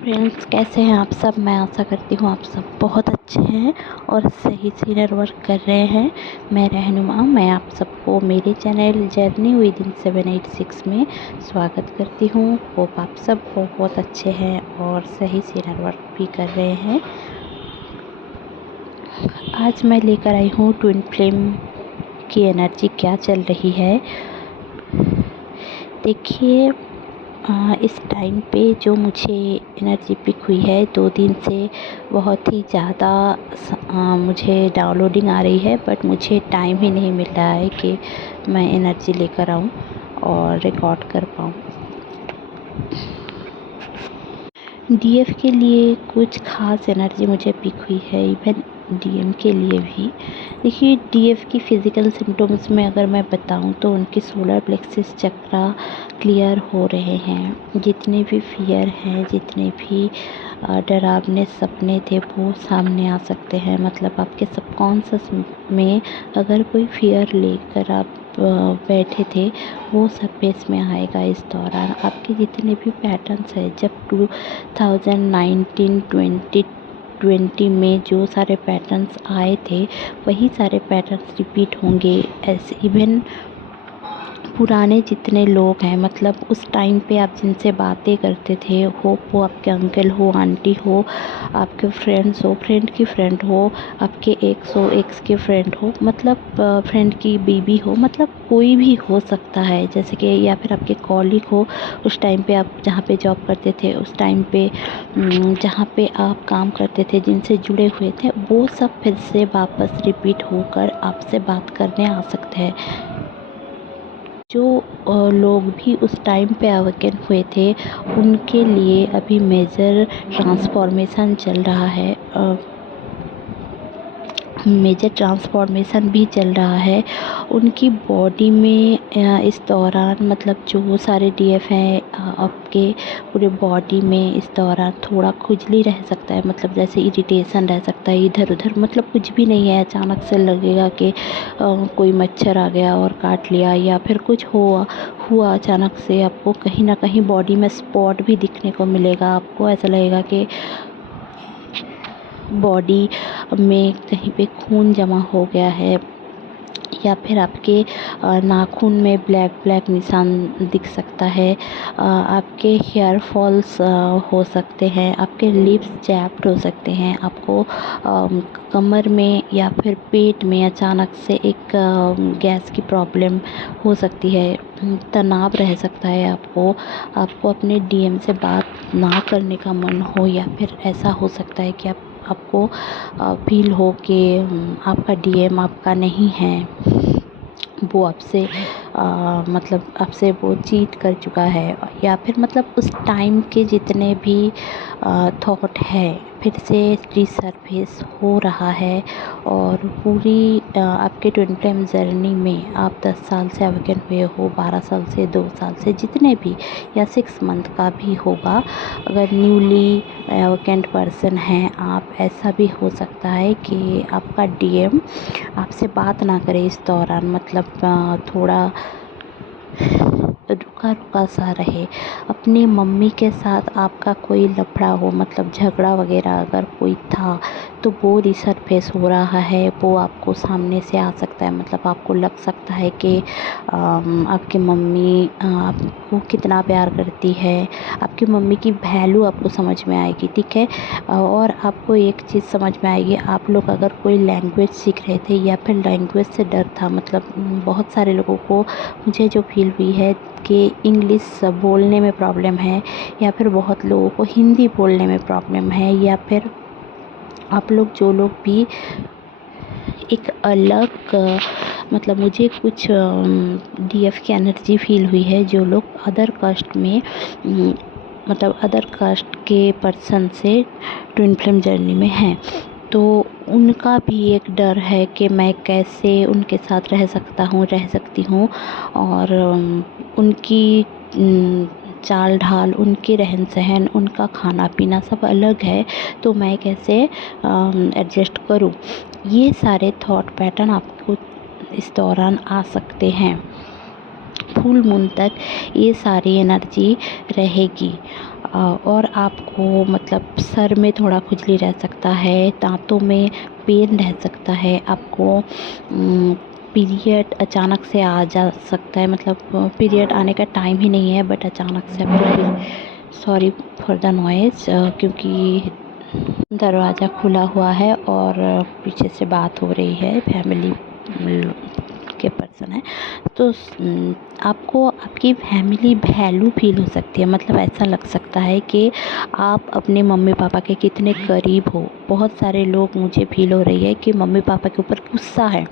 Friends, कैसे हैं आप सब। मैं आशा करती हूँ आप सब बहुत अच्छे हैं और सही से इनर वर्क कर रहे हैं। मैं रहनुमा, मैं आप सबको मेरे चैनल जर्नी विद इन 786 में स्वागत करती हूँ। होप आप सब बहुत अच्छे हैं और सही से इनर वर्क भी कर रहे हैं। आज मैं लेकर आई हूँ ट्विन फ्लेम की एनर्जी क्या चल रही है। देखिए, इस टाइम पे जो मुझे एनर्जी पिक हुई है 2 दिन से बहुत ही ज़्यादा मुझे डाउनलोडिंग आ रही है, बट मुझे टाइम ही नहीं मिल रहा है कि मैं एनर्जी लेकर आऊँ और रिकॉर्ड कर पाऊँ। डीएफ के लिए कुछ खास एनर्जी मुझे पिक हुई है, इवन डीएम के लिए भी। देखिए, डीएफ की फ़िज़िकल सिम्टम्स में अगर मैं बताऊं तो उनकी सोलर प्लेक्सस चक्रा क्लियर हो रहे हैं। जितने भी फियर हैं, जितने भी डरावने सपने थे वो सामने आ सकते हैं। मतलब आपके सबकॉन्शियस में अगर कोई फियर लेकर आप बैठे थे, वो सब पेश में आएगा इस दौरान। आपके जितने भी पैटर्न्स हैं, जब 2019-20 में जो सारे पैटर्न्स आए थे, वही सारे पैटर्न्स रिपीट होंगे। ऐसे इवन पुराने जितने लोग हैं, मतलब उस टाइम पे आप जिनसे बातें करते थे, हो वो आपके अंकल हो, आंटी हो, आपके फ्रेंड्स हो, फ्रेंड की फ्रेंड हो, आपके एक्स हो, एक्स के फ्रेंड हो, मतलब फ्रेंड की बीवी हो, मतलब कोई भी हो सकता है। जैसे कि या फिर आपके कॉलीग हो, उस टाइम पे आप जहाँ पे जॉब करते थे, उस टाइम पे जहाँ पे आप काम करते थे, जिनसे जुड़े हुए थे, वो सब फिर से वापस रिपीट होकर आपसे बात करने आ सकते हैं। जो लोग भी उस टाइम पे अवेकन हुए थे, उनके लिए अभी मेजर ट्रांसफॉर्मेशन चल रहा है। मेजर ट्रांसफॉर्मेशन भी चल रहा है उनकी बॉडी में। इस दौरान मतलब जो सारे डीएफ हैं, आपके पूरे बॉडी में इस दौरान थोड़ा खुजली रह सकता है। मतलब जैसे इरिटेशन रह सकता है इधर उधर, मतलब कुछ भी नहीं है। अचानक से लगेगा कि कोई मच्छर आ गया और काट लिया, या फिर कुछ हुआ अचानक से। आपको कहीं ना कहीं बॉडी में स्पॉट भी दिखने को मिलेगा। आपको ऐसा लगेगा कि बॉडी में कहीं पे खून जमा हो गया है, या फिर आपके नाखून में ब्लैक ब्लैक निशान दिख सकता है। आपके हेयर फॉल्स हो सकते हैं, आपके लिप्स चैप्ड हो सकते हैं। आपको कमर में या फिर पेट में अचानक से एक गैस की प्रॉब्लम हो सकती है। तनाव रह सकता है। आपको अपने डीएम से बात ना करने का मन हो, या फिर ऐसा हो सकता है कि आपको फील हो कि आपका डीएम आपका नहीं है, वो आपसे मतलब आपसे वो चीट कर चुका है। या फिर मतलब उस टाइम के जितने भी थॉट है फिर से रिसर्फेस हो रहा है। और पूरी आपके ट्विन फ्लेम जर्नी में आप 10 साल से अवेकन हुए हो, 12 साल से, 2 साल से, जितने भी, या 6 मंथ का भी होगा। अगर न्यूली अवेकेंड पर्सन हैं आप, ऐसा भी हो सकता है कि आपका डीएम आपसे बात ना करे इस दौरान। मतलब थोड़ा रुका रुका सा रहे। अपनी मम्मी के साथ आपका कोई लफड़ा हो, मतलब झगड़ा वगैरह अगर कोई था, तो वो रिसर्फेस हो रहा है, वो आपको सामने से आ सकता है। मतलब आपको लग सकता है कि आपकी मम्मी आपको कितना प्यार करती है। आपकी मम्मी की वैल्यू आपको समझ में आएगी, ठीक है। और आपको एक चीज़ समझ में आएगी, आप लोग अगर कोई लैंग्वेज सीख रहे थे या फिर लैंग्वेज से डर था, मतलब बहुत सारे लोगों को मुझे जो फील हुई है कि इंग्लिश बोलने में प्रॉब्लम है, या फिर बहुत लोगों को हिंदी बोलने में प्रॉब्लम है, या फिर आप लोग जो लोग भी एक अलग मतलब मुझे कुछ डीएफ की एनर्जी फील हुई है, जो लोग अदर कास्ट में मतलब अदर कास्ट के पर्सन से ट्विन फ्लेम जर्नी में हैं, तो उनका भी एक डर है कि मैं कैसे उनके साथ रह सकती हूँ। और उनकी चाल ढाल, उनके रहन सहन, उनका खाना पीना सब अलग है, तो मैं कैसे एडजस्ट करूँ। ये सारे थॉट पैटर्न आपको इस दौरान आ सकते हैं। फुल मून तक ये सारी एनर्जी रहेगी। और आपको मतलब सर में थोड़ा खुजली रह सकता है, दाँतों में पेन रह सकता है, आपको पीरियड अचानक से आ जा सकता है, मतलब पीरियड आने का टाइम ही नहीं है बट अचानक से आपको सॉरी फॉर द नॉइज़, क्योंकि दरवाज़ा खुला हुआ है और पीछे से बात हो रही है, फैमिली के पर्सन है। तो आपको आपकी फैमिली वैल्यू फ़ील हो सकती है, मतलब ऐसा लग सकता है कि आप अपने मम्मी पापा के कितने करीब हो। बहुत सारे लोग मुझे फ़ील हो रही है कि मम्मी पापा के ऊपर गुस्सा है,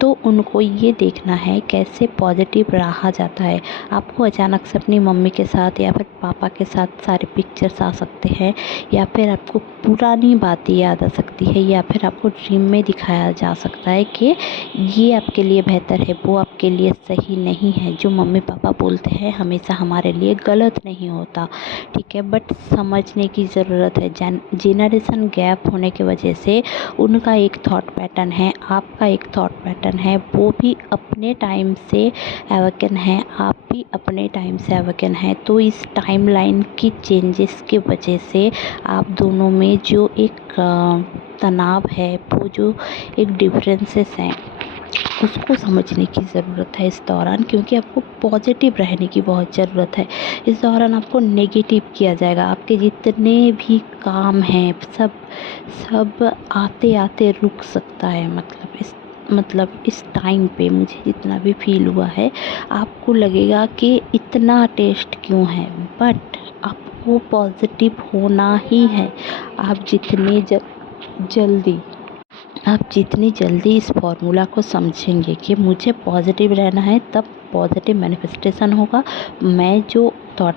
तो उनको ये देखना है कैसे पॉजिटिव रहा जाता है। आपको अचानक से अपनी मम्मी के साथ या फिर पापा के साथ सारे पिक्चर्स आ सकते हैं, या फिर आपको पुरानी बातें याद आ सकती है, या फिर आपको ड्रीम में दिखाया जा सकता है कि ये आपके लिए बेहतर है, वो आपके लिए सही नहीं है। जो मम्मी पापा बोलते हैं हमेशा हमारे लिए गलत नहीं होता, ठीक है, बट समझने की ज़रूरत है। जेनरेशन गैप होने की वजह से उनका एक थॉट पैटर्न है, आपका एक थॉट पैटर्न है, वो भी अपने टाइम से अवेकन है, आप भी अपने टाइम से अवेकन है। तो इस टाइमलाइन की चेंजेस की वजह से आप दोनों में जो एक तनाव है, वो जो एक डिफरेंसेस हैं, उसको समझने की ज़रूरत है इस दौरान, क्योंकि आपको पॉजिटिव रहने की बहुत ज़रूरत है। इस दौरान आपको नेगेटिव किया जाएगा, आपके जितने भी काम हैं सब आते आते रुक सकता है। मतलब इस टाइम पे मुझे जितना भी फील हुआ है, आपको लगेगा कि इतना टेस्ट क्यों है, बट आपको पॉजिटिव होना ही है। आप जितनी जल्दी इस फॉर्मूला को समझेंगे कि मुझे पॉजिटिव रहना है, तब पॉजिटिव मैनिफेस्टेशन होगा। मैं जो थॉट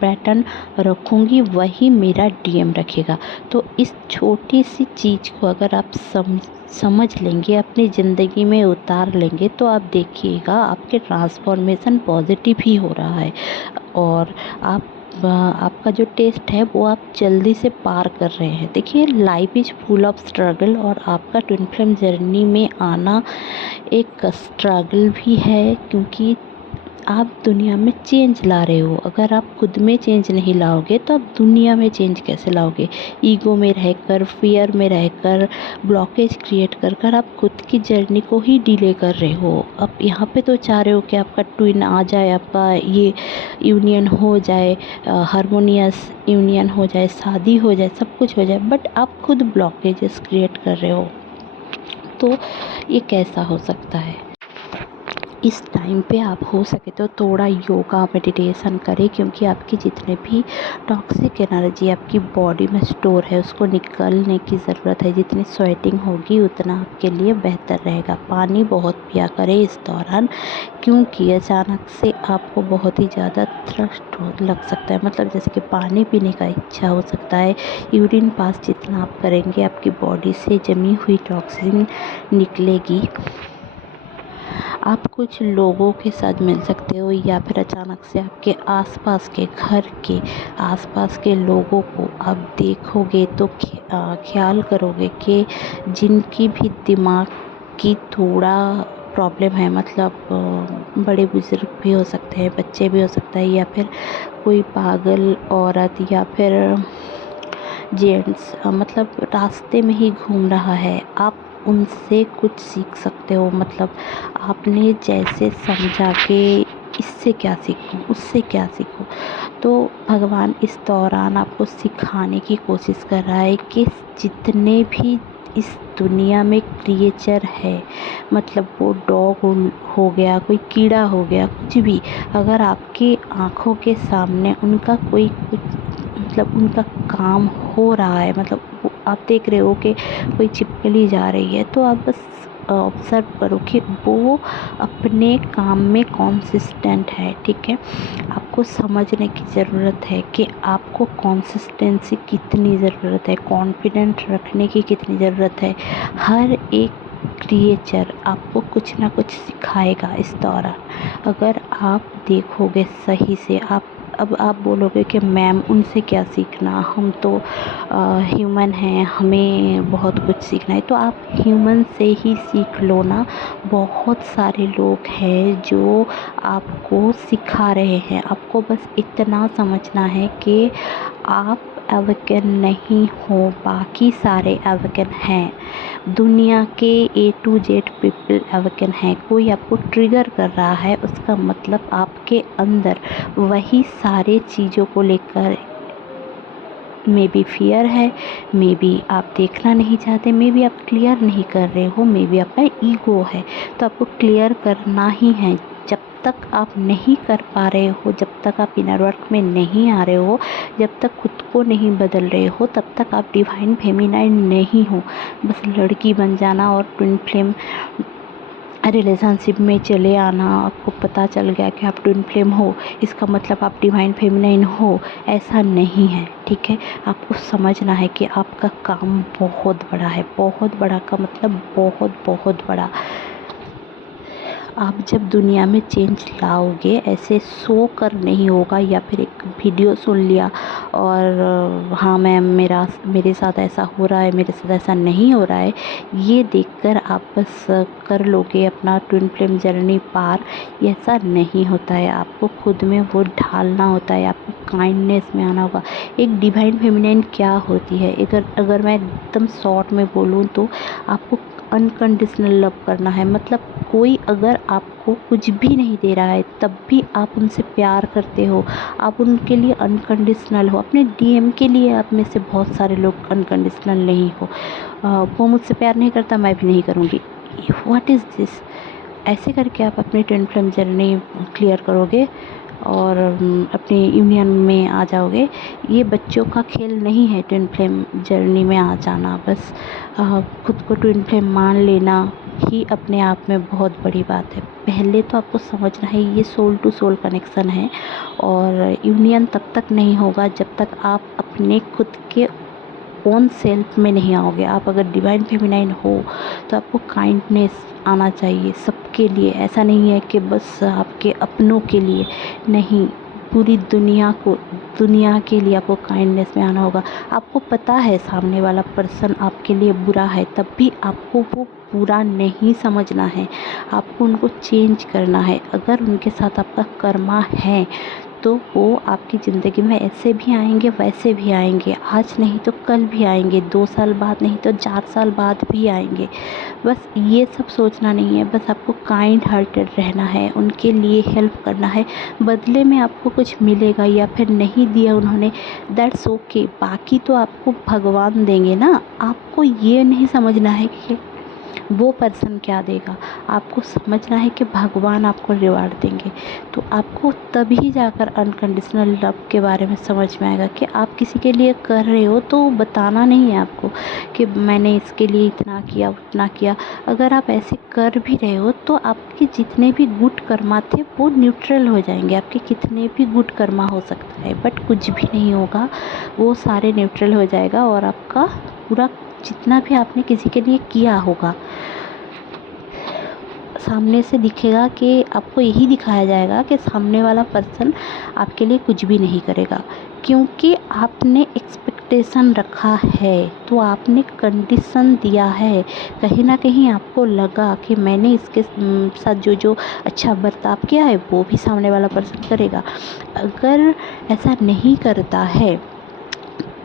पैटर्न रखूँगी वही मेरा डीएम रखेगा। तो इस छोटी सी चीज़ को अगर आप समझ लेंगे, अपनी ज़िंदगी में उतार लेंगे, तो आप देखिएगा आपके ट्रांसफॉर्मेशन पॉजिटिव ही हो रहा है, और आपका जो टेस्ट है वो आप जल्दी से पार कर रहे हैं। देखिए, life is full of struggle, और आपका ट्विन फ्लेम जर्नी में आना एक स्ट्रगल भी है, क्योंकि आप दुनिया में चेंज ला रहे हो। अगर आप खुद में चेंज नहीं लाओगे तो आप दुनिया में चेंज कैसे लाओगे? ईगो में रहकर, फियर में रहकर, ब्लॉकेज क्रिएट कर कर आप खुद की जर्नी को ही डिले कर रहे हो। आप यहाँ पे तो चाह रहे हो कि आपका ट्विन आ जाए, आपका ये यूनियन हो जाए, हारमोनियस यूनियन हो जाए, शादी हो जाए, सब कुछ हो जाए, बट आप खुद ब्लॉकेजेस क्रिएट कर रहे हो। तो ये कैसा हो सकता है? इस टाइम पे आप हो सके तो थोड़ा योगा मेडिटेशन करें, क्योंकि आपकी जितने भी टॉक्सिक एनर्जी आपकी बॉडी में स्टोर है उसको निकलने की ज़रूरत है। जितनी स्वेटिंग होगी उतना आपके लिए बेहतर रहेगा। पानी बहुत पिया करें इस दौरान, क्योंकि अचानक से आपको बहुत ही ज़्यादा थ्रस्ट लग सकता है, मतलब जैसे कि पानी पीने का इच्छा हो सकता है। यूरिन पास जितना आप करेंगे आपकी बॉडी से जमी हुई टॉक्सिन निकलेगी। आप कुछ लोगों के साथ मिल सकते हो, या फिर अचानक से आपके आसपास के घर के आसपास के लोगों को आप देखोगे तो ख्याल करोगे कि जिनकी भी दिमाग की थोड़ा प्रॉब्लम है, मतलब बड़े बुज़ुर्ग भी हो सकते हैं, बच्चे भी हो सकता है, या फिर कोई पागल औरत, या फिर जेंट्स, मतलब रास्ते में ही घूम रहा है, आप उनसे कुछ सीख सकते हो। मतलब आपने जैसे समझा कि इससे क्या सीखूं, उससे क्या सीखूं, तो भगवान इस दौरान आपको सिखाने की कोशिश कर रहा है कि जितने भी इस दुनिया में क्रिएचर है, मतलब वो डॉग हो गया, कोई कीड़ा हो गया, कुछ भी, अगर आपकी आँखों के सामने उनका कोई कुछ मतलब उनका काम हो रहा है, मतलब आप देख रहे हो कि कोई छिपकली जा रही है, तो आप बस ऑब्ज़र्व करो कि वो अपने काम में कॉन्सिस्टेंट है, ठीक है। आपको समझने की ज़रूरत है कि आपको कंसिस्टेंसी कितनी ज़रूरत है, कॉन्फिडेंट रखने की कितनी ज़रूरत है। हर एक क्रिएचर आपको कुछ ना कुछ सिखाएगा इस दौरान। अगर आप देखोगे सही से, आप अब आप बोलोगे कि मैम उनसे क्या सीखना, हम तो ह्यूमन हैं, हमें बहुत कुछ सीखना है। तो आप ह्यूमन से ही सीख लो ना। बहुत सारे लोग हैं जो आपको सिखा रहे हैं, आपको बस इतना समझना है कि आप अवेकन नहीं हो, बाकी सारे अवेकन हैं। दुनिया के A to Z people awaken हैं। कोई आपको ट्रिगर कर रहा है, उसका मतलब आपके अंदर वही सारे चीज़ों को लेकर मे बी फियर है, मे बी आप देखना नहीं चाहते, मे बी आप क्लियर नहीं कर रहे हो, मे बी आपका ईगो है। तो आपको क्लियर करना ही है। जब तक आप नहीं कर पा रहे हो, जब तक आप इनर वर्क में नहीं आ रहे हो, जब तक खुद को नहीं बदल रहे हो, तब तक आप डिवाइन फेमिनाइन नहीं हो। बस लड़की बन जाना और ट्विन फ्लेम रिलेशनशिप में चले आना, आपको पता चल गया कि आप ट्विन फ्लेम हो, इसका मतलब आप डिवाइन फेमिनाइन हो, ऐसा नहीं है। ठीक है, आपको समझना है कि आपका काम बहुत बड़ा है। बहुत बड़ा का मतलब बहुत बहुत बड़ा। आप जब दुनिया में चेंज लाओगे, ऐसे सो कर नहीं होगा या फिर एक वीडियो सुन लिया और हाँ मैम मेरे साथ ऐसा हो रहा है, मेरे साथ ऐसा नहीं हो रहा है, ये देखकर आप बस कर लोगे अपना ट्विन फ्लेम जर्नी पार। ऐसा नहीं होता है। आपको खुद में वो ढालना होता है, आपको काइंडनेस में आना होगा। एक डिवाइन फेमिनाइन क्या होती है, अगर मैं एकदम शॉर्ट में बोलूँ तो आपको अनकंडीशनल लव करना है। मतलब कोई अगर आपको कुछ भी नहीं दे रहा है, तब भी आप उनसे प्यार करते हो, आप उनके लिए अनकंडीशनल हो। अपने डीएम के लिए आप में से बहुत सारे लोग अनकंडीशनल नहीं हो। वो मुझसे प्यार नहीं करता, मैं भी नहीं करूँगी। What is this? ऐसे करके आप अपनी ट्विन फ्लेम जर्नी क्लियर करोगे और अपनी यूनियन में आ जाओगे। ये बच्चों का खेल नहीं है ट्विन फ्लेम जर्नी में आ जाना। बस खुद को ट्विन फ्लेम मान लेना ही अपने आप में बहुत बड़ी बात है। पहले तो आपको समझना है ये सोल टू सोल कनेक्शन है और यूनियन तब तक नहीं होगा जब तक आप अपने खुद के ओन सेल्फ में नहीं आओगे। आप अगर डिवाइन फेमिनाइन हो तो आपको काइंडनेस आना चाहिए सबके लिए। ऐसा नहीं है कि बस आपके अपनों के लिए, नहीं, पूरी दुनिया के लिए आपको काइंडनेस में आना होगा। आपको पता है सामने वाला पर्सन आपके लिए बुरा है, तब भी आपको वो बुरा नहीं समझना है, आपको उनको चेंज करना है। अगर उनके साथ आपका कर्मा है तो वो आपकी ज़िंदगी में ऐसे भी आएंगे, वैसे भी आएंगे, आज नहीं तो कल भी आएंगे, 2 साल बाद नहीं तो 4 साल बाद भी आएंगे। बस ये सब सोचना नहीं है, बस आपको काइंड हार्टेड रहना है, उनके लिए हेल्प करना है। बदले में आपको कुछ मिलेगा या फिर नहीं दिया उन्होंने, दैट्स ओके। बाकी तो आपको भगवान देंगे ना। आपको ये नहीं समझना है कि वो पर्सन क्या देगा, आपको समझना है कि भगवान आपको रिवार्ड देंगे। तो आपको तभी जाकर अनकंडीशनल लव के बारे में समझ में आएगा कि आप किसी के लिए कर रहे हो तो बताना नहीं है आपको कि मैंने इसके लिए इतना किया उतना किया। अगर आप ऐसे कर भी रहे हो तो आपके जितने भी गुड कर्मा थे वो न्यूट्रल हो जाएंगे। आपके कितने भी गुड कर्मा हो सकता है बट कुछ भी नहीं होगा, वो सारे न्यूट्रल हो जाएगा और आपका पूरा जितना भी आपने किसी के लिए किया होगा सामने से दिखेगा कि आपको यही दिखाया जाएगा कि सामने वाला पर्सन आपके लिए कुछ भी नहीं करेगा, क्योंकि आपने एक्सपेक्टेशन रखा है, तो आपने कंडीशन दिया है। कहीं ना कहीं आपको लगा कि मैंने इसके साथ जो अच्छा बर्ताव किया है वो भी सामने वाला पर्सन करेगा। अगर ऐसा नहीं करता है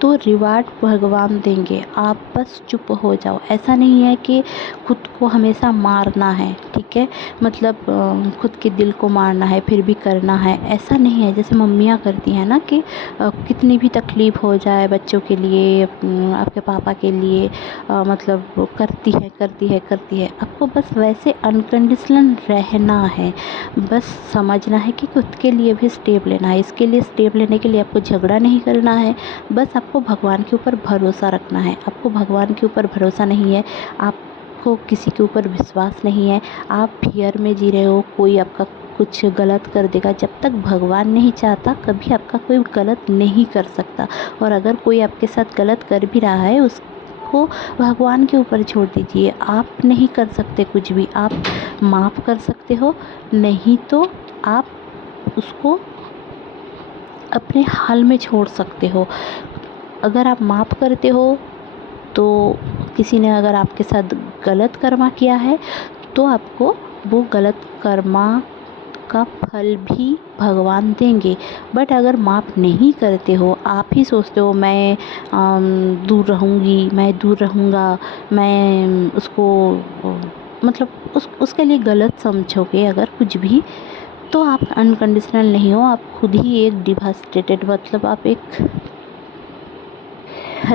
तो रिवार्ड भगवान देंगे, आप बस चुप हो जाओ। ऐसा नहीं है कि खुद को हमेशा मारना है, ठीक है, मतलब खुद के दिल को मारना है फिर भी करना है, ऐसा नहीं है। जैसे मम्मियाँ करती हैं ना कि कितनी भी तकलीफ़ हो जाए बच्चों के लिए, आपके पापा के लिए, मतलब वो करती है। आपको बस वैसे अनकंडीशनल रहना है। बस समझना है कि खुद के लिए भी स्टेप लेना है। इसके लिए स्टेप लेने के लिए आपको झगड़ा नहीं करना है, बस आपको भगवान के ऊपर भरोसा रखना है। आपको भगवान के ऊपर भरोसा नहीं है, आपको किसी के ऊपर विश्वास नहीं है, आप फियर में जी रहे हो कोई आपका कुछ गलत कर देगा। जब तक भगवान नहीं चाहता कभी आपका कोई गलत नहीं कर सकता। और अगर कोई आपके साथ गलत कर भी रहा है उसको भगवान के ऊपर छोड़ दीजिए। आप नहीं कर सकते कुछ भी, आप माफ़ कर सकते हो, नहीं तो आप उसको अपने हाल में छोड़ सकते हो। अगर आप माफ़ करते हो तो किसी ने अगर आपके साथ गलत कर्मा किया है तो आपको वो गलत कर्मा का फल भी भगवान देंगे। बट अगर माफ़ नहीं करते हो, आप ही सोचते हो मैं दूर रहूँगी, मैं दूर रहूँगा, मैं उसको मतलब उसके लिए गलत समझोगे अगर कुछ भी, तो आप अनकंडीशनल नहीं हो, आप खुद ही एक डिवास्टेटेड मतलब आप एक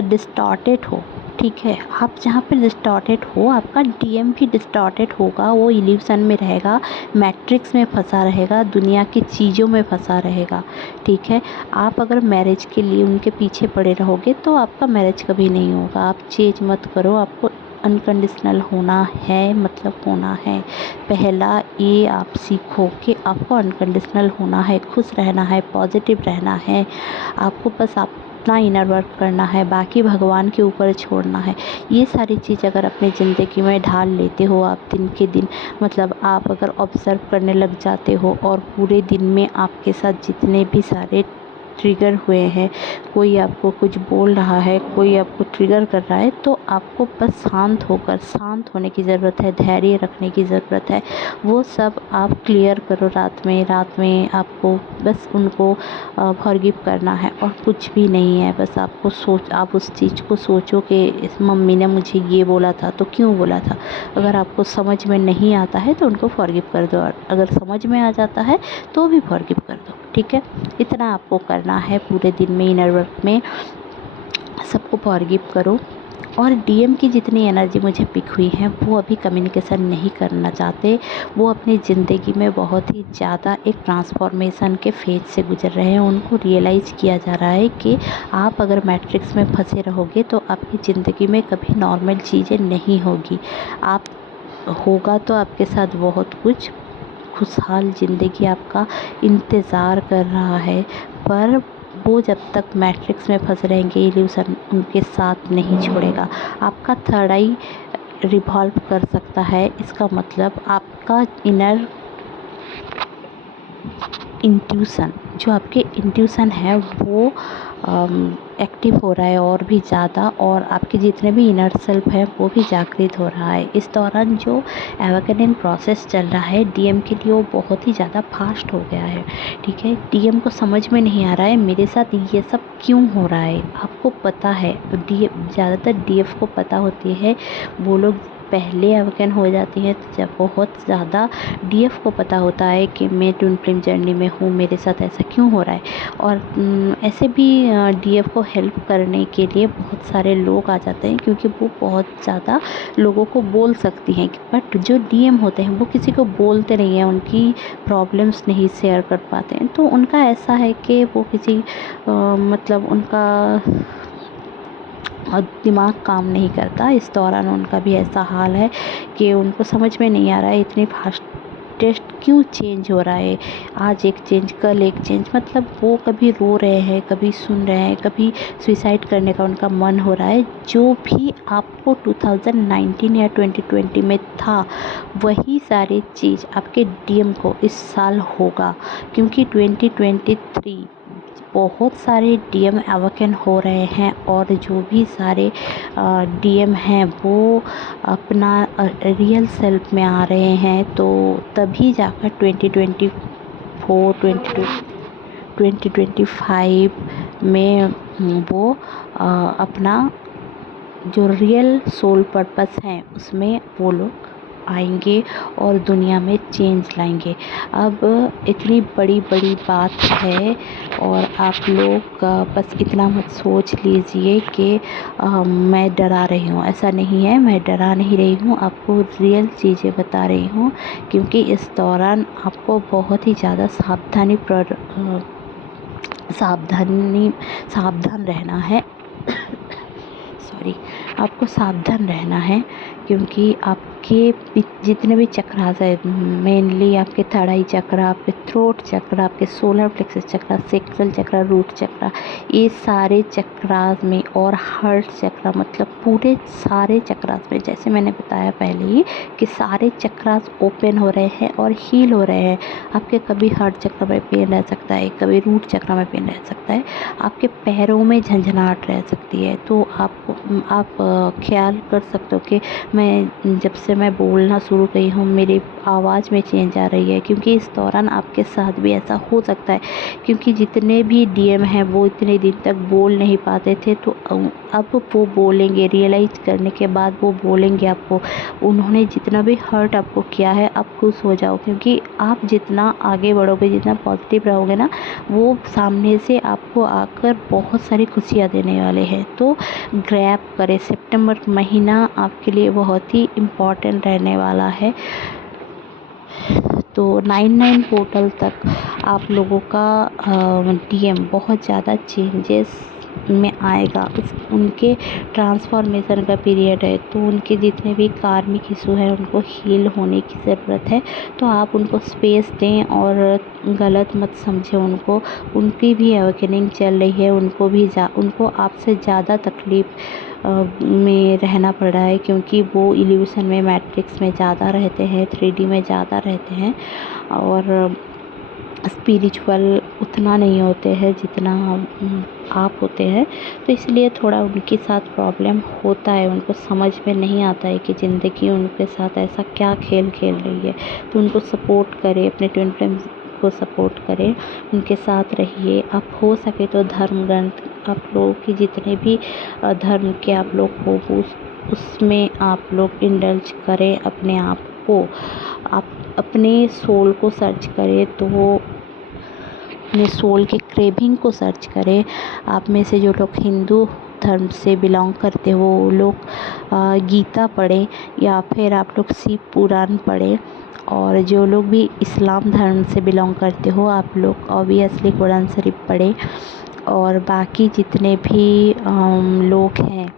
डिस्टॉर्टेड हो। ठीक है, आप जहाँ पे डिस्टॉर्टेड हो आपका डीएम भी डिस्टॉर्टेड होगा, वो इल्यूशन में रहेगा, मैट्रिक्स में फंसा रहेगा, दुनिया की चीज़ों में फंसा रहेगा। ठीक है, आप अगर मैरिज के लिए उनके पीछे पड़े रहोगे तो आपका मैरिज कभी नहीं होगा। आप चेंज मत करो, आपको अनकंडीशनल होना है, मतलब होना है। पहला ये आप सीखो कि आपको अनकंडीशनल होना है, खुश रहना है, पॉजिटिव रहना है। आपको बस अपना इनर वर्क करना है, बाकी भगवान के ऊपर छोड़ना है। ये सारी चीज़ अगर अपनी ज़िंदगी में ढाल लेते हो आप दिन के दिन, मतलब आप अगर ऑब्ज़र्व करने लग जाते हो और पूरे दिन में आपके साथ जितने भी सारे ट्रिगर हुए हैं, कोई आपको कुछ बोल रहा है, कोई आपको ट्रिगर कर रहा है, तो आपको बस शांत होने की ज़रूरत है, धैर्य रखने की ज़रूरत है। वो सब आप क्लियर करो रात में आपको बस उनको फॉरगिव करना है और कुछ भी नहीं है। बस आप उस चीज़ को सोचो कि इस मम्मी ने मुझे ये बोला था तो क्यों बोला था। अगर आपको समझ में नहीं आता है तो उनको फॉरगिव कर दो, और अगर समझ में आ जाता है तो भी फॉरगिव कर दो। ठीक है, इतना आपको करना है पूरे दिन में इनर वर्क में। सबको फॉरगिव करो। और डीएम की जितनी एनर्जी मुझे पिक हुई है वो अभी कम्युनिकेशन नहीं करना चाहते, वो अपनी ज़िंदगी में बहुत ही ज़्यादा एक ट्रांसफॉर्मेशन के फेज से गुजर रहे हैं। उनको रियलाइज़ किया जा रहा है कि आप अगर मैट्रिक्स में फंसे रहोगे तो आपकी ज़िंदगी में कभी नॉर्मल चीज़ें नहीं होगी। आप होगा तो आपके साथ बहुत कुछ खुशहाल ज़िंदगी आपका इंतज़ार कर रहा है, पर वो जब तक मैट्रिक्स में फंस रहेंगे इल्यूशन उनके साथ नहीं छोड़ेगा। आपका थर्ड आई रिवॉल्व कर सकता है, इसका मतलब आपका इनर इंट्यूशन, जो आपके इंट्यूशन है वो एक्टिव हो रहा है और भी ज़्यादा, और आपके जितने भी इनर सेल्फ है वो भी जागृत हो रहा है। इस दौरान जो एवाकेनिंग प्रोसेस चल रहा है डीएम के लिए वो बहुत ही ज़्यादा फास्ट हो गया है। ठीक है, डीएम को समझ में नहीं आ रहा है मेरे साथ ये सब क्यों हो रहा है। आपको पता है, ज़्यादातर डीएफ को पता होती है, वो लोग पहले अवेकन हो जाती हैं जब बहुत ज़्यादा डीएफ को पता होता है कि मैं ट्विन फ्लेम जर्नी में हूँ, मेरे साथ ऐसा क्यों हो रहा है। और ऐसे भी डीएफ को हेल्प करने के लिए बहुत सारे लोग आ जाते हैं, क्योंकि वो बहुत ज़्यादा लोगों को बोल सकती हैं। बट जो डीएम होते हैं वो किसी को बोलते नहीं हैं, उनकी प्रॉब्लम्स नहीं शेयर कर पाते हैं। तो उनका ऐसा है कि वो किसी मतलब उनका और दिमाग काम नहीं करता। इस दौरान उनका भी ऐसा हाल है कि उनको समझ में नहीं आ रहा है इतनी फास्टेस्ट क्यों चेंज हो रहा है। आज एक चेंज, कल एक चेंज, मतलब वो कभी रो रहे हैं, कभी सुन रहे हैं, कभी सुसाइड करने का उनका मन हो रहा है। जो भी आपको 2019 या 2020 में था वही सारी चीज़ आपके डीएम को इस साल होगा, क्योंकि 2023 बहुत सारे डीएम अवेकन हो रहे हैं, और जो भी सारे डीएम हैं वो अपना रियल सेल्फ में आ रहे हैं। तो तभी जाकर 2024 2025 में वो अपना जो रियल सोल पर्पस है उसमें वो लोग आएंगे और दुनिया में चेंज लाएंगे। अब इतनी बड़ी बड़ी बात है, और आप लोग बस इतना मत सोच लीजिए कि मैं डरा रही हूँ। ऐसा नहीं है, मैं डरा नहीं रही हूँ, आपको रियल चीज़ें बता रही हूँ, क्योंकि इस दौरान आपको बहुत ही ज़्यादा सावधान रहना है। सॉरी, आपको सावधान रहना है, क्योंकि आपके जितने भी चक्रास है, मेनली आपके थर्ड आई चक्र, आपके थ्रोट चक्र, आपके सोलर प्लेक्सस चक्र, सेक्रल चक्र, रूट चक्र, ये सारे चक्रास में और हार्ट चक्र, मतलब पूरे सारे चक्रास में, जैसे मैंने बताया पहले ही कि सारे चक्रास ओपन हो रहे हैं और हील हो रहे हैं। आपके कभी हार्ट चक्र में पेन रह सकता है, कभी रूट चक्र में पेन रह सकता है, आपके पैरों में झंझनाहट रह सकती है। तो आप ख्याल कर सकते हो कि जब से मैं बोलना शुरू की हूँ मेरी आवाज़ में चेंज आ रही है, क्योंकि इस दौरान आपके साथ भी ऐसा हो सकता है, क्योंकि जितने भी डीएम हैं वो इतने दिन तक बोल नहीं पाते थे, तो अब वो बोलेंगे, रियलाइज़ करने के बाद वो बोलेंगे आपको। उन्होंने जितना भी हर्ट आपको किया है, आप खुश हो जाओ, क्योंकि आप जितना आगे बढ़ोगे, जितना पॉजिटिव रहोगे ना, वो सामने से आपको आकर बहुत सारी खुशियाँ देने वाले हैं। तो ग्रैब करें, सितंबर महीना आपके लिए बहुत ही इम्पॉर्टेंट रहने वाला है। तो 99 पोर्टल तक आप लोगों का डीएम बहुत ज़्यादा चेंजेस में आएगा। उनके ट्रांसफॉर्मेशन का पीरियड है, तो उनके जितने भी कार्मिक इशू है उनको हील होने की ज़रूरत है। तो आप उनको स्पेस दें और गलत मत समझें उनको। उनकी भी अवेकनिंग चल रही है, उनको आपसे ज़्यादा तकलीफ़ में रहना पड़ रहा है, क्योंकि वो इल्यूशन में, मैट्रिक्स में ज़्यादा रहते हैं, 3D में ज़्यादा रहते हैं और स्पिरिचुअल उतना नहीं होते हैं जितना आप होते हैं। तो इसलिए थोड़ा उनके साथ प्रॉब्लम होता है, उनको समझ में नहीं आता है कि ज़िंदगी उनके साथ ऐसा क्या खेल खेल रही है। तो उनको सपोर्ट करें, अपने ट्विन फ्लेम को सपोर्ट करें, उनके साथ रहिए। आप हो सके तो धर्म ग्रंथ, आप लोगों की जितने भी धर्म के आप लोग हो उसमें आप लोग इंडल्ज करें अपने आप को। आप अपने सोल को सर्च करें, तो वो अपने सोल के क्रेविंग को सर्च करें। आप में से जो लोग हिंदू धर्म से बिलोंग करते हो वो लोग गीता पढ़ें, या फिर आप लोग शिव पुराण पढ़ें। और जो लोग भी इस्लाम धर्म से बिलोंग करते हो आप लोग ऑब्वियसली कुरान शरीफ पढ़ें। और बाकी जितने भी लोग हैं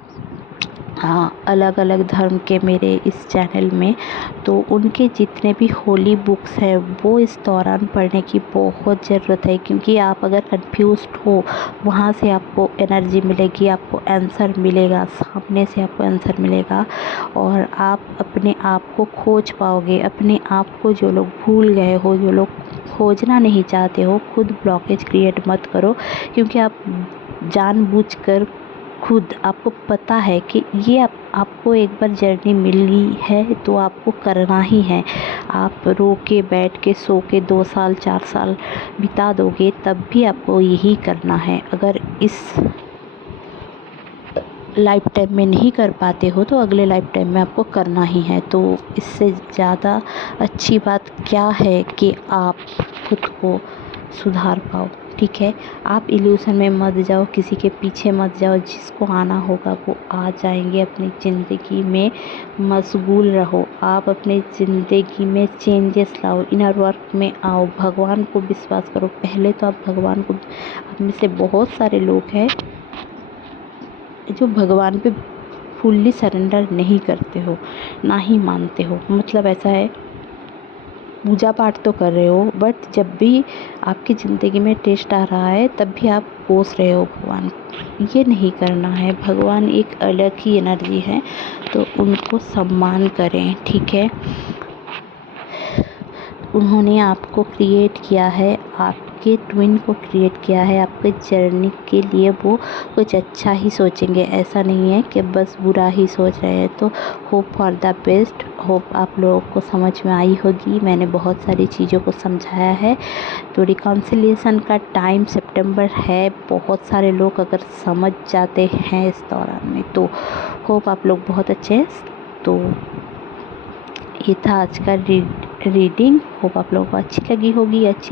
अलग अलग धर्म के मेरे इस चैनल में, तो उनके जितने भी होली बुक्स हैं वो इस दौरान पढ़ने की बहुत ज़रूरत है, क्योंकि आप अगर कंफ्यूज्ड हो वहाँ से आपको एनर्जी मिलेगी, आपको आंसर मिलेगा, सामने से आपको आंसर मिलेगा और आप अपने आप को खोज पाओगे। अपने आप को जो लोग भूल गए हो, जो लोग खोजना नहीं चाहते हो, खुद ब्लॉकेज क्रिएट मत करो, क्योंकि आप जानबूझकर खुद आपको पता है कि ये आपको एक बार जर्नी मिली है तो आपको करना ही है। आप रो के, बैठ के, सो के 2 साल 4 साल बिता दोगे तब भी आपको यही करना है। अगर इस लाइफ टाइम में नहीं कर पाते हो तो अगले लाइफ टाइम में आपको करना ही है। तो इससे ज़्यादा अच्छी बात क्या है कि आप खुद को सुधार पाओ। ठीक है, आप इल्यूशन में मत जाओ, किसी के पीछे मत जाओ। जिसको आना होगा वो आ जाएंगे। अपनी ज़िंदगी में मशगूल रहो, आप अपनी ज़िंदगी में चेंजेस लाओ, इनर वर्क में आओ, भगवान को विश्वास करो। पहले तो आप भगवान को, आप में से बहुत सारे लोग हैं जो भगवान पे फुल्ली सरेंडर नहीं करते हो, ना ही मानते हो। मतलब ऐसा है, पूजा पाठ तो कर रहे हो बट जब भी आपकी ज़िंदगी में टेस्ट आ रहा है तब भी आप कोस रहे हो भगवान को। ये नहीं करना है। भगवान एक अलग ही एनर्जी है, तो उनको सम्मान करें। ठीक है, उन्होंने आपको क्रिएट किया है, आपके ट्विन को क्रिएट किया है आपके जर्नी के लिए। वो कुछ अच्छा ही सोचेंगे, ऐसा नहीं है कि बस बुरा ही सोच रहे हैं। तो hope for the best. Hope आप लोगों को समझ में आई होगी। मैंने बहुत सारी चीज़ों को समझाया है। तो रिकॉन्सिलिएशन का टाइम सितंबर है। बहुत सारे लोग अगर समझ जाते हैं इस दौरान में, तो होप आप लोग बहुत अच्छे हैं। तो ये था आज का रीडिंग। होप आप लोगों को अच्छी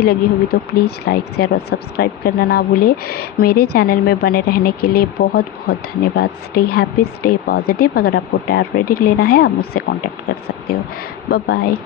लगी होगी तो प्लीज़ लाइक, शेयर और सब्सक्राइब करना ना भूले। मेरे चैनल में बने रहने के लिए बहुत बहुत धन्यवाद। Stay happy, stay positive. अगर आपको टैरो रीडिंग लेना है आप मुझसे कांटेक्ट कर सकते हो। Bye bye.